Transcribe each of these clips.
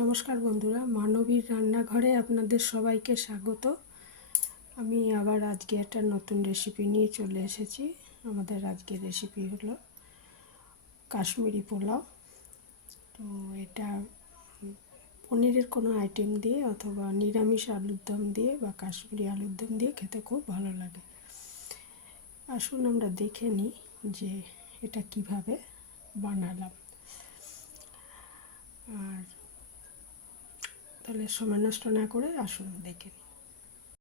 নমস্কার বন্ধুরা, মানবীর রান্নাঘরে আপনাদের সবাইকে স্বাগত। আমি আবার আজকে একটা নতুন রেসিপি নিয়ে চলে এসেছি। আমাদের আজকের রেসিপি হলো কাশ্মীরি পোলাও। তো এটা পনিরের কোনো আইটেম দিয়ে অথবা নিরামিষ আলুর দম দিয়ে বা কাশ্মীরি আলুর দম দিয়ে খেতে খুব ভালো লাগে। আসুন আমরা দেখে নিই যে এটা কিভাবে বানালাম। আর তাহলে সময় নষ্ট না করে আসুন দেখে নিই।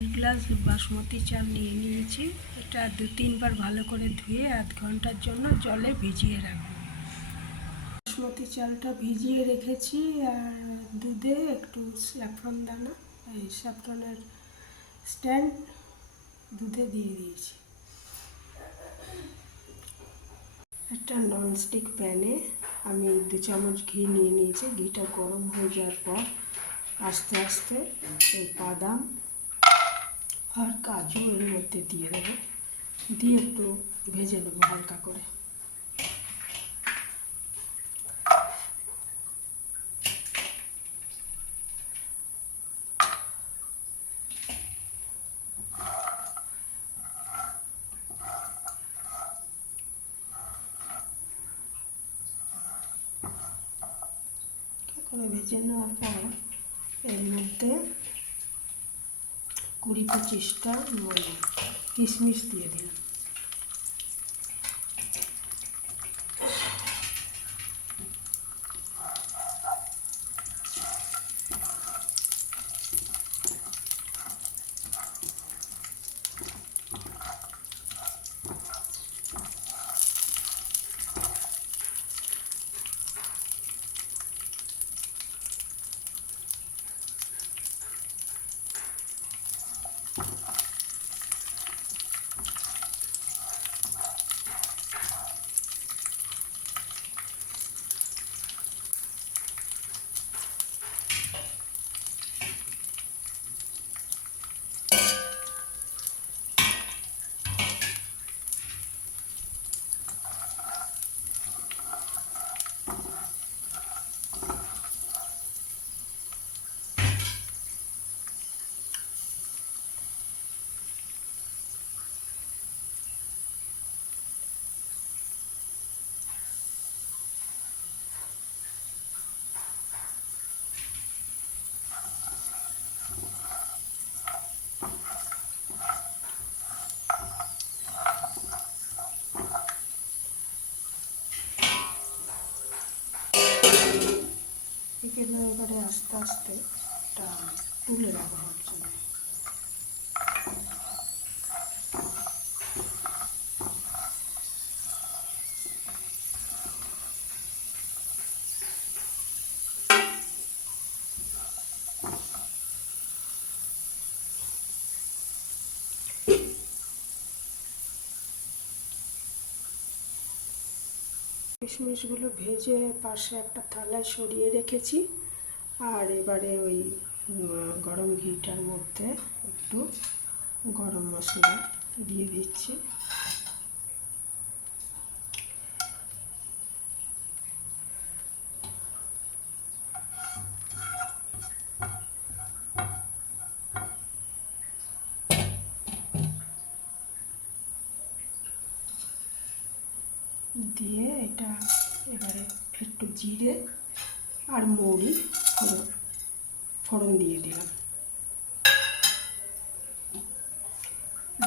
2 গ্লাস বাসমতি চাল নিয়ে নিয়েছি। এটা 2-3 বার ভালো করে ধুয়ে আধ ঘন্টার জন্য জলে ভিজিয়ে রাখবো। বাসমতি চালটা ভিজিয়ে রেখেছি আর দুধে একটু স্যাফরন দানা, এই স্যাফরনের স্ট্যান্ড দুধে দিয়ে দিয়েছি। একটা ননস্টিক প্যানে আমি 2 চামচ ঘি নিয়ে নিয়েছি। ঘিটা গরম হয়ে যাওয়ার পর আস্তে আস্তে এই বাদাম আর কাজু এর মধ্যে দিয়ে দেবো, দিয়ে একটু ভেজে নেবো হালকা করে। করে ভেজে নেওয়ার পর এর মধ্যে 20-25টা কিশমিশ দিয়ে দিলাম। এগুলো এবারে আস্তে আস্তে এটা তুলে রাখা হচ্ছে। কিশমিশগুলো ভেজে পাশে একটা থালায় সরিয়ে রেখেছি। আর এবারে ওই গরম ঘিটার মধ্যে একটু গরম মশলা দিয়ে দিচ্ছি। দিয়ে এটা এবারে একটু জিরে আর মৌরি ফোড়ন দিয়ে দিলাম,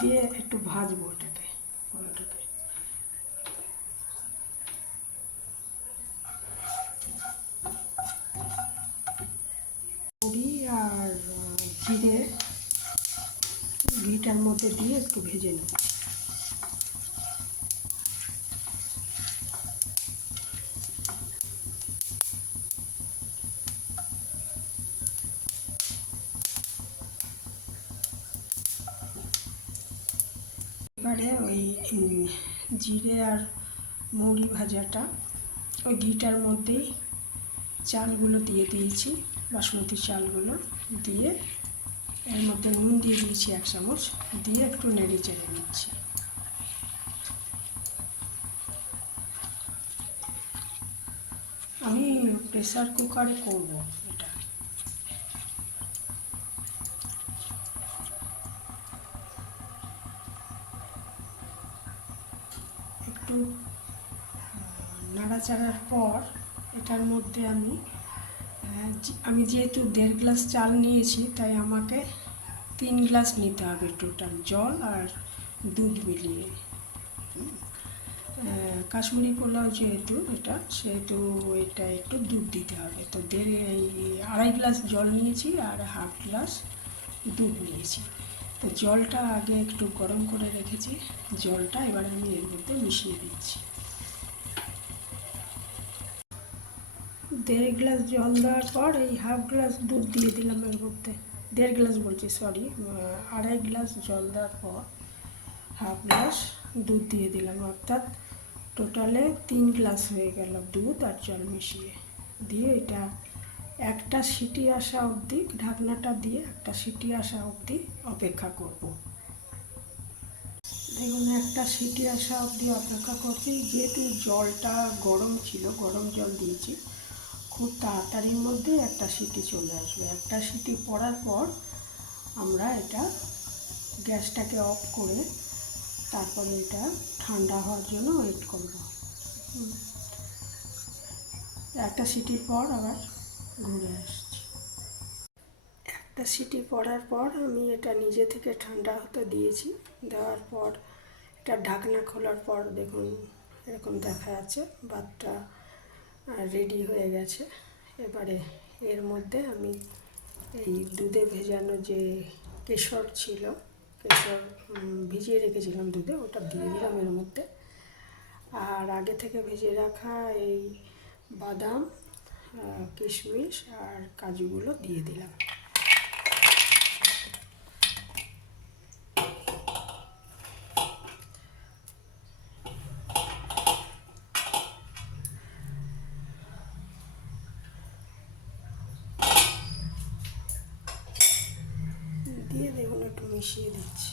দিয়ে একটু ভাজবো এটাকে, ফোড়নটাকে। মৌরি আর জিরে ঘিটার মধ্যে দিয়ে একটু ভেজে নেব। এবারে ওই জিরে আর মৌরি ভাজাটা ওই ঘিটার মধ্যেই চালগুলো দিয়ে দিয়েছি, বাসমতি চালগুলো দিয়ে এর মধ্যে নুন দিয়ে দিয়েছি 1 চামচ, দিয়ে একটু নেড়ে চেড়ে নিচ্ছি। আমি প্রেসার কুকারে করব এটা। একটু নাড়াচাড়ার পর এটার মধ্যে আমি যেহেতু 1.5 গ্লাস চাল নিয়েছি, তাই আমাকে 3 গ্লাস নিতে হবে টোটাল জল আর দুধ মিলিয়ে। কাশ্মীরি পোলাও যেহেতু এটা, সেহেতু এটা একটু দুধ দিতে হবে। তো 2.5 গ্লাস জল নিয়েছি আর 1/2 গ্লাস দুধ নিয়েছি। তো জলটা আগে একটু গরম করে রেখেছি, জলটা এবার আমি এর মধ্যে মিশিয়ে দিচ্ছি। 1.5 গ্লাস জল দেওয়ার পর এই 1/2 গ্লাস দুধ দিয়ে দিলাম এর মধ্যে। 1.5 গ্লাস বলছি, সরি, 2.5 গ্লাস জল দেওয়ার পর 1/2 গ্লাস দুধ দিয়ে দিলাম, অর্থাৎ টোটালে 3 গ্লাস হয়ে গেল দুধ আর জল মিশিয়ে। দিয়ে এটা একটা সিটি আসা অবধি, ঢাকনাটা দিয়ে একটা সিটি আসা অবধি অপেক্ষা করব। দেখুন, একটা সিটি আসা অবধি অপেক্ষা করছি। যেহেতু জলটা গরম ছিল, গরম জল দিয়েছি, খুব তাড়াতাড়ির মধ্যে একটা সিটি চলে আসবে। একটা সিটি পড়ার পর আমরা এটা গ্যাসটাকে অফ করে তারপরে এটা ঠান্ডা হওয়ার জন্য ওয়েট করব। একটা সিটির পর আবার ঘুরে আসছি। একটা সিটি পড়ার পর আমি এটা নিজে থেকে ঠান্ডা হতে দিয়েছি। দেওয়ার পর এটা ঢাকনা খোলার পর দেখুন এরকম দেখা যাচ্ছে ভাতটা রেডি হয়ে গেছে। এবারে এর মধ্যে আমি এই দুধে ভেজানো যে কেশর ছিল, কেশর ভিজিয়ে রেখেছিলাম দুধে, ওটা দিয়ে দিলাম এর মধ্যে। আর আগে থেকে ভেজে রাখা এই বাদাম, কিশমিশ আর কাজুগুলো দিয়ে দিলাম। দিয়ে দেখুন একটু মিশিয়ে দিচ্ছি।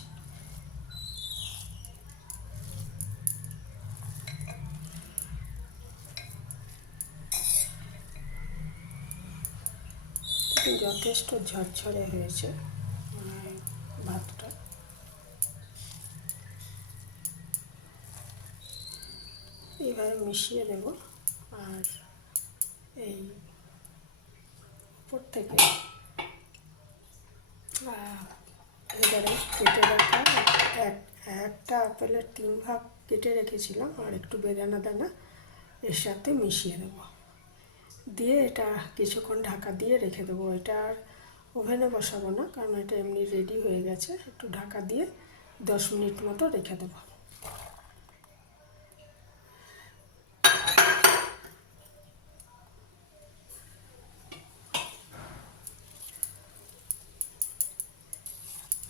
যথেষ্ট ঝরঝরে হয়েছে ভাতটা। এইভাবে মিশিয়ে দেব আর এই উপর থেকে এবারে কেটে রাখা একটা আপেলের 3 ভাগ কেটে রেখেছিলাম আর একটু বেদানা দানা এর সাথে মিশিয়ে দেব। দিয়ে এটা কিছুক্ষণ ঢাকা দিয়ে রেখে দেবো। এটা আর ওভেনে বসাবো না, কারণ এটা এমনি রেডি হয়ে গেছে। একটু ঢাকা দিয়ে 10 মিনিট মতো রেখে দেবো।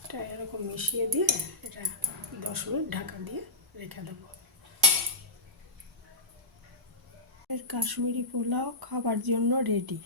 এটা এরকম মিশিয়ে দিয়ে এটা 10 মিনিট ঢাকা দিয়ে রেখে দেবো। কাশ্মীরি পোলাও খাবার জন্য রেডি।